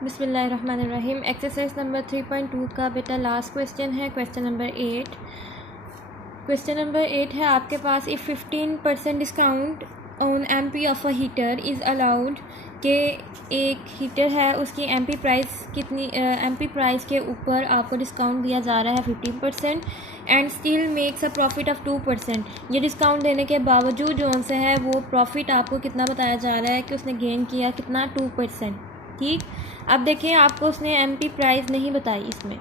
बिस्मिल्लाहिर्रहमानिर्रहीम। Exercise number 3.2 का बेटा लास्ट क्वेश्चन है, क्वेश्चन नंबर 8। क्वेश्चन नंबर 8 है आपके पास, if 15% discount on MP of a heater is allowed, के एक हीटर है उसकी एमपी प्राइस कितनी, एमपी प्राइस के ऊपर आपको डिस्काउंट दिया जा रहा है 15% and still makes a profit of 2%। ये डिस्काउंट देने के बावजूद जो उनसे है वो प्रॉफिट आपको कितना बताया जा रहा है कि उसने गेन किया कितना, 2%। ठीक, अब देखिए आपको उसने एमपी प्राइस नहीं बताई, इसमें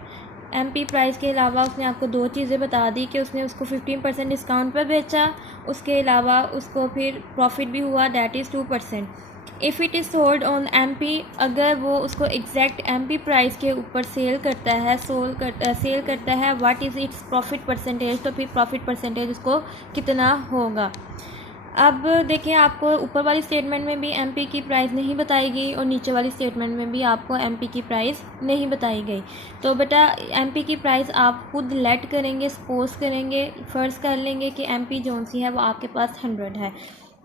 एमपी प्राइस के अलावा उसने आपको दो चीज़ें बता दी कि उसने उसको 15% डिस्काउंट पर बेचा, उसके अलावा उसको फिर प्रॉफिट भी हुआ, that is 2%। If it is sold on MP, अगर वो उसको एग्जैक्ट एमपी प्राइस के ऊपर सेल करता है, सेल करता है, what is its profit percentage, तो फिर प्रॉफिट परसेंटेज उसको कितना होगा। अब देखिए आपको ऊपर वाली स्टेटमेंट में भी एमपी की प्राइस नहीं बताई गई और नीचे वाली स्टेटमेंट में भी आपको एमपी की प्राइस नहीं बताई गई। तो बेटा एमपी की प्राइस आप खुद लेट करेंगे, सपोज करेंगे, फ़र्ज़ कर लेंगे कि एमपी जोन सी है वो आपके पास 100 है।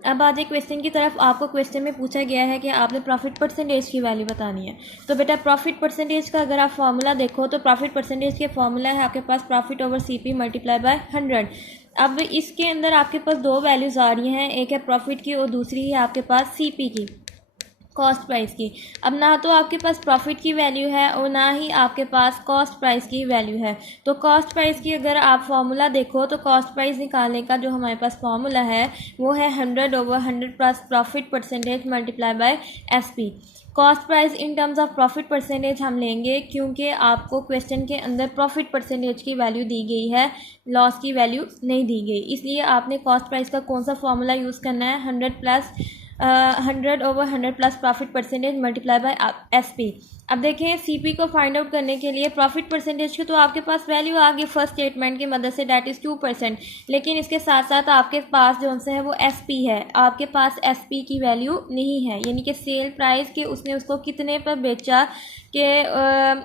अब आ जाए क्वेश्चन की तरफ। आपको क्वेश्चन में पूछा गया है कि आपने प्रॉफिट परसेंटेज की वैल्यू बतानी है। तो बेटा प्रॉफिट परसेंटेज का अगर आप फार्मूला देखो तो प्रॉफिट परसेंटेज के फार्मूला है आपके पास profit over CP multiply by 100। अब इसके अंदर आपके पास दो वैल्यूज़ आ रही हैं, एक है प्रॉफिट की और दूसरी है आपके पास सीपी की, कॉस्ट प्राइस की। अब ना तो आपके पास प्रॉफिट की वैल्यू है और ना ही आपके पास कॉस्ट प्राइस की वैल्यू है। तो कॉस्ट प्राइस की अगर आप फार्मूला देखो तो कॉस्ट प्राइस निकालने का जो हमारे पास फार्मूला है वो है 100/100 plus profit percentage multiply by SP. Cost price in terms of profit percentage हम लेंगे क्योंकि आपको क्वेश्चन के अंदर प्रॉफिट परसेंटेज की वैल्यू दी गई है, लॉस की वैल्यू नहीं दी गई, इसलिए आपने कॉस्ट प्राइस का कौन सा फार्मूला यूज़ करना है, 100/100 plus profit percentage multiply by SP. अब देखें सीपी को फाइंड आउट करने के लिए प्रॉफिट परसेंटेज की तो आपके पास वैल्यू आ गई फर्स्ट स्टेटमेंट की मदद से, दैट इज़ 2%। लेकिन इसके साथ साथ आपके पास जो है वो एसपी है, आपके पास एसपी की वैल्यू नहीं है, यानी कि सेल प्राइस के उसने उसको कितने पर बेचा कि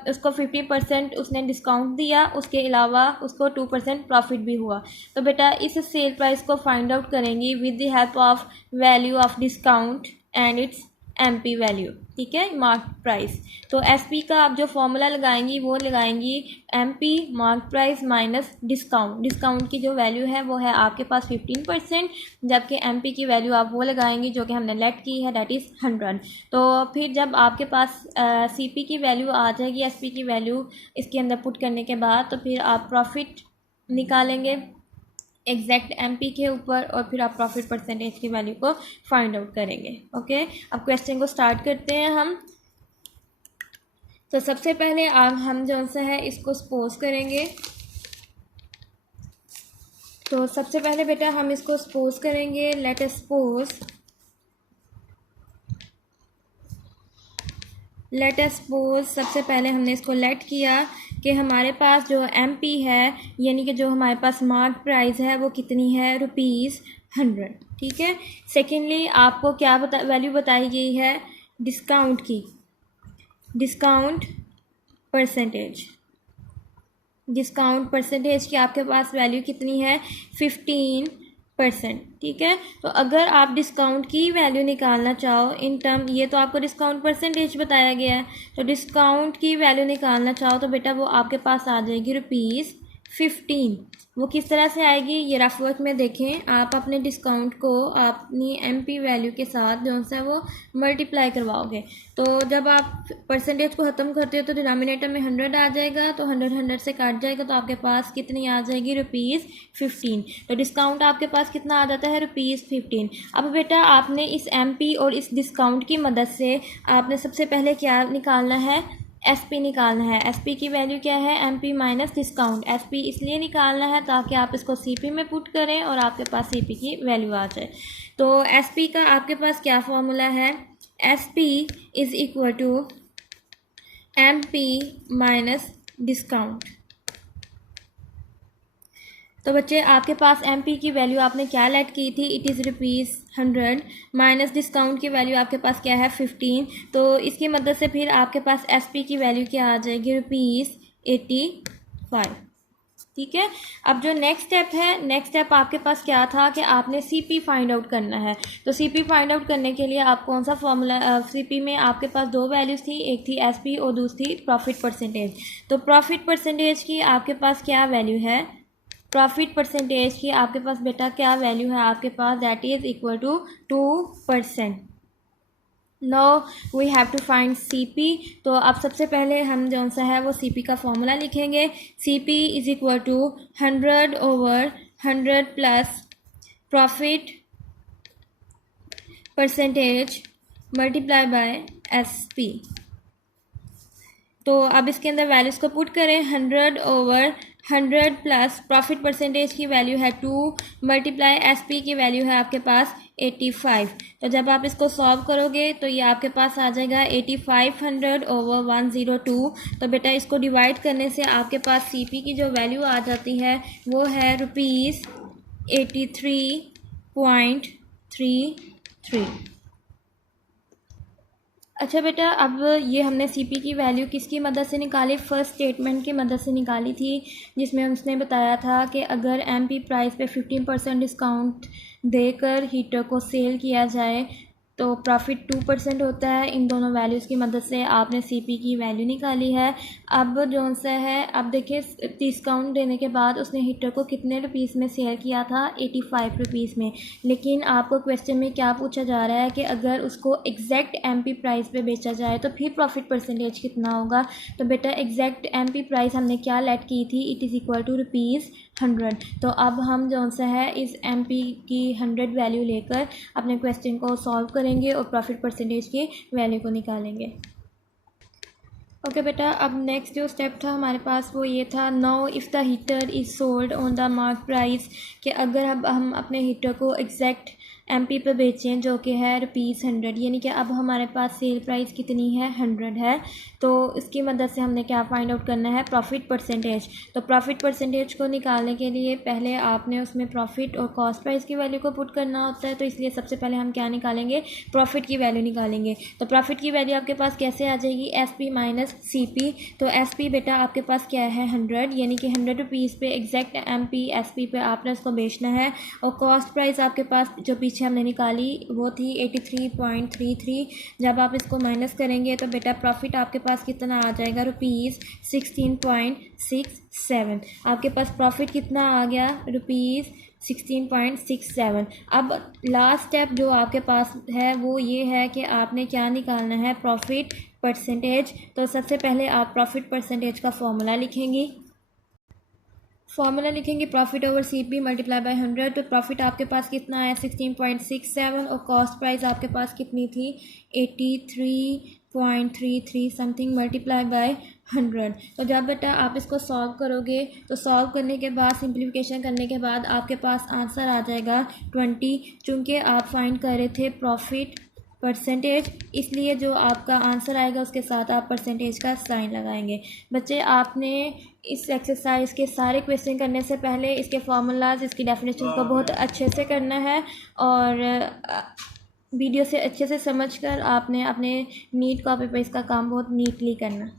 उसको 50% उसने डिस्काउंट दिया, उसके अलावा उसको 2% प्रॉफिट भी हुआ। तो बेटा इस सेल प्राइस को फाइंड आउट करेंगी with the help of value of discount and it's MP value, ठीक है, मार्क प्राइस। तो एसपी का आप जो फॉर्मूला लगाएंगी वो लगाएंगी MP mark price minus discount. Discount की जो वैल्यू है वो है आपके पास 15%, जबकि एमपी की वैल्यू आप वो लगाएंगी जो कि हमने लेट की है, दैट इज़ 100। तो फिर जब आपके पास सीपी की वैल्यू आ जाएगी, एसपी की वैल्यू इसके अंदर पुट करने के बाद, तो फिर आप प्रॉफिट निकालेंगे एग्जैक्ट एमपी के ऊपर और फिर आप प्रॉफिट परसेंटेज की वैल्यू को फाइंड आउट करेंगे। ओके, अब क्वेश्चन को स्टार्ट करते हैं हम। तो सबसे पहले हम जो सा है इसको सपोज करेंगे। तो सबसे पहले बेटा हम इसको सपोज करेंगे, लेट अस सपोज सबसे पहले हमने इसको लेट किया कि हमारे पास जो एमपी है यानी कि जो हमारे पास मार्क प्राइस है वो कितनी है, ₹100, ठीक है। सेकेंडली आपको क्या वैल्यू बताई गई है, डिस्काउंट की, डिस्काउंट परसेंटेज की आपके पास वैल्यू कितनी है, 15%, ठीक है। तो अगर आप डिस्काउंट की वैल्यू निकालना चाहो इन टर्म, ये तो आपको डिस्काउंट परसेंटेज बताया गया है, तो डिस्काउंट की वैल्यू निकालना चाहो तो बेटा वो आपके पास आ जाएगी ₹15। वो किस तरह से आएगी, ये रफ वर्क में देखें। आप अपने डिस्काउंट को अपनी एमपी वैल्यू के साथ जो है वो मल्टीप्लाई करवाओगे। तो जब आप परसेंटेज को ख़त्म करते हो तो डिनोमिनेटर में 100 आ जाएगा, तो 100 से काट जाएगा, तो आपके पास कितनी आ जाएगी, ₹15। तो डिस्काउंट आपके पास कितना आ जाता है, ₹15। अब बेटा आपने इस एमपी और इस डिस्काउंट की मदद से आपने सबसे पहले क्या निकालना है, एसपी निकालना है। एसपी की वैल्यू क्या है, एमपी माइनस डिस्काउंट। एसपी इसलिए निकालना है ताकि आप इसको सीपी में पुट करें और आपके पास सीपी की वैल्यू आ जाए। तो एसपी का आपके पास क्या फॉर्मूला है, SP is equal to MP minus discount. तो बच्चे आपके पास एमपी की वैल्यू आपने क्या लेट की थी, इट इज़ ₹100 माइनस डिस्काउंट की वैल्यू आपके पास क्या है, 15। तो इसकी मदद से फिर आपके पास एसपी की वैल्यू क्या आ जाएगी, ₹85, ठीक है। अब जो नेक्स्ट स्टेप है, नेक्स्ट स्टेप आपके पास क्या था कि आपने सीपी फाइंड आउट करना है। तो सीपी फाइंड आउट करने के लिए आप कौन सा फॉर्मूला, सीपी में आपके पास दो वैल्यूज़ थी, एक थी एसपी और दूसरी प्रॉफिट परसेंटेज। तो प्रॉफिट परसेंटेज की आपके पास क्या वैल्यू है, प्रॉफिट परसेंटेज की आपके पास बेटा क्या वैल्यू है आपके पास, that is equal to 2%। Now we have to find CP. तो अब सबसे पहले हम जो सा है वो सीपी का फॉर्मूला लिखेंगे। CP is equal to 100/100 plus profit percentage multiply by SP. तो अब इसके अंदर वैल्यूज़ को पुट करें। 100/100 प्लस प्रॉफिट परसेंटेज की वैल्यू है 2 मल्टीप्लाई एसपी की वैल्यू है आपके पास 85। तो जब आप इसको सॉल्व करोगे तो ये आपके पास आ जाएगा 8500/102। तो बेटा इसको डिवाइड करने से आपके पास सीपी की जो वैल्यू आ जाती है वो है ₹83.33। अच्छा बेटा, अब ये हमने सीपी की वैल्यू किसकी मदद से निकाली, फर्स्ट स्टेटमेंट की मदद से निकाली थी, जिसमें उसने बताया था कि अगर एमपी प्राइस पे 15% डिस्काउंट देकर हीटर को सेल किया जाए तो प्रॉफिट 2% होता है। इन दोनों वैल्यूज़ की मदद से आपने सीपी की वैल्यू निकाली है। अब जो सा है, अब देखिए डिस्काउंट देने के बाद उसने हीटर को कितने रुपीस में सेल किया था, 85 रुपीस में। लेकिन आपको क्वेश्चन में क्या पूछा जा रहा है कि अगर उसको एग्जैक्ट एमपी प्राइस पे बेचा जाए तो फिर प्रॉफिट परसेंटेज कितना होगा। तो बेटा एग्जैक्ट एमपी प्राइस हमने क्या लेट की थी, इट इज़ इक्वल टू ₹100। तो अब हम जो सा है इस एमपी की 100 वैल्यू लेकर अपने क्वेश्चन को सॉल्व करेंगे और प्रॉफिट परसेंटेज की वैल्यू को निकालेंगे। ओके बेटा, अब नेक्स्ट जो स्टेप था हमारे पास वो ये था, now if the heater is sold on the mark price, कि अगर अब हम अपने हीटर को एग्जैक्ट एमपी पे बेचें जो कि है ₹100, यानी कि अब हमारे पास सेल प्राइस कितनी है, 100 है। तो इसकी मदद से हमने क्या फाइंड आउट करना है, प्रॉफिट परसेंटेज। तो प्रॉफिट परसेंटेज को निकालने के लिए पहले आपने उसमें प्रॉफिट और कॉस्ट प्राइस की वैल्यू को पुट करना होता है। तो इसलिए सबसे पहले हम क्या निकालेंगे, प्रॉफिट की वैल्यू निकालेंगे। तो प्रॉफिट की वैल्यू आपके पास कैसे आ जाएगी, एसपी माइनस सीपी। तो एसपी बेटा आपके पास क्या है, 100, यानी कि 100 रुपीज़ पे एग्जैक्ट एमपी एसपी पे आपने उसको बेचना है। और कॉस्ट प्राइस आपके पास जो पीछे हमने निकाली वो थी 83.33। जब आप इसको माइनस करेंगे तो बेटा प्रॉफिट आपके पास कितना आ जाएगा, ₹16.67। आपके पास प्रॉफिट कितना आ गया, ₹16.67। अब लास्ट स्टेप जो आपके पास है वो ये है कि आपने क्या निकालना है, प्रॉफिट परसेंटेज। तो सबसे पहले आप प्रॉफिट परसेंटेज का फॉर्मूला लिखेंगी। फॉर्मूला लिखेंगे profit over CP multiply by 100। तो प्रॉफिट आपके पास कितना आया, 16.67, और कॉस्ट प्राइस आपके पास कितनी थी, 83.33 समथिंग मल्टीप्लाई बाय 100। तो जब बेटा आप इसको सॉल्व करोगे तो सॉल्व करने के बाद, सिंप्लीफिकेशन करने के बाद आपके पास आंसर आ जाएगा 20। चूँकि आप फाइंड कर रहे थे प्रॉफिट परसेंटेज, इसलिए जो आपका आंसर आएगा उसके साथ आप परसेंटेज का साइन लगाएंगे। बच्चे आपने इस एक्सरसाइज के सारे क्वेश्चन करने से पहले इसके फार्मूलाज, इसकी डेफिनेशन को बहुत अच्छे से करना है और वीडियो से अच्छे से समझकर आपने अपने नीट कॉपी पर इसका काम बहुत नीटली करना।